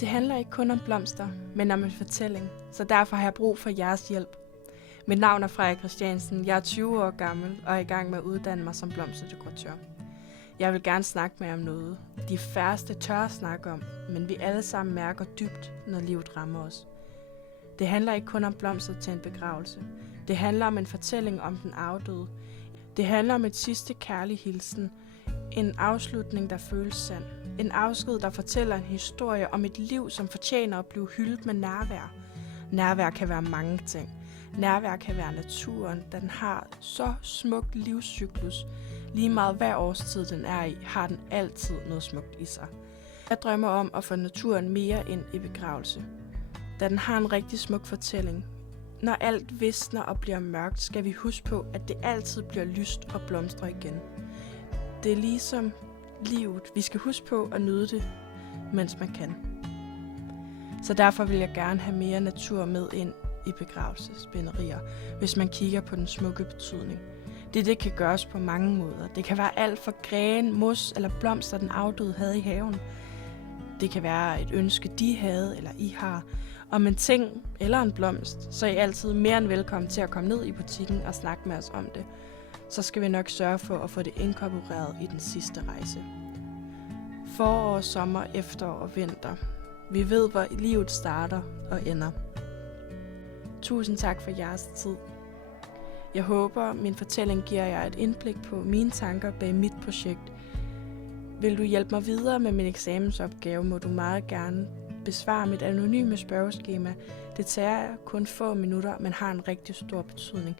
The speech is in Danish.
Det handler ikke kun om blomster, men om en fortælling, så derfor har jeg brug for jeres hjælp. Mit navn er Freja Christiansen, jeg er 20 år gammel og er i gang med at uddanne mig som blomsterdekoratør. Jeg vil gerne snakke med jer om noget, de færreste tør at snakke om, men vi alle sammen mærker dybt, når livet rammer os. Det handler ikke kun om blomster til en begravelse. Det handler om en fortælling om den afdøde. Det handler om et sidste kærlig hilsen. En afslutning, der føles sand. En afsked, der fortæller en historie om et liv, som fortjener at blive hyldet med nærvær. Nærvær kan være mange ting. Nærvær kan være naturen, da den har så smukt livscyklus. Lige meget hver årstid den er i, har den altid noget smukt i sig. Jeg drømmer om at få naturen mere ind i begravelse. Da den har en rigtig smuk fortælling. Når alt visner og bliver mørkt, skal vi huske på, at det altid bliver lyst og blomstrer igen. Det er ligesom livet. Vi skal huske på at nyde det, mens man kan. Så derfor vil jeg gerne have mere natur med ind i begravelsesspænderier, hvis man kigger på den smukke betydning. Det kan gøres på mange måder. Det kan være alt fra gren, mos eller blomster, den afdøde havde i haven. Det kan være et ønske, de havde eller I har, om en ting eller en blomst, så er I altid mere end velkommen til at komme ned i butikken og snakke med os om det. Så skal vi nok sørge for at få det inkorporeret i den sidste rejse. Forår, sommer, efterår og vinter. Vi ved, hvor livet starter og ender. Tusind tak for jeres tid. Jeg håber, min fortælling giver jer et indblik på mine tanker bag mit projekt. Vil du hjælpe mig videre med min eksamensopgave, må du meget gerne besvare mit anonyme spørgeskema. Det tager kun få minutter, men har en rigtig stor betydning.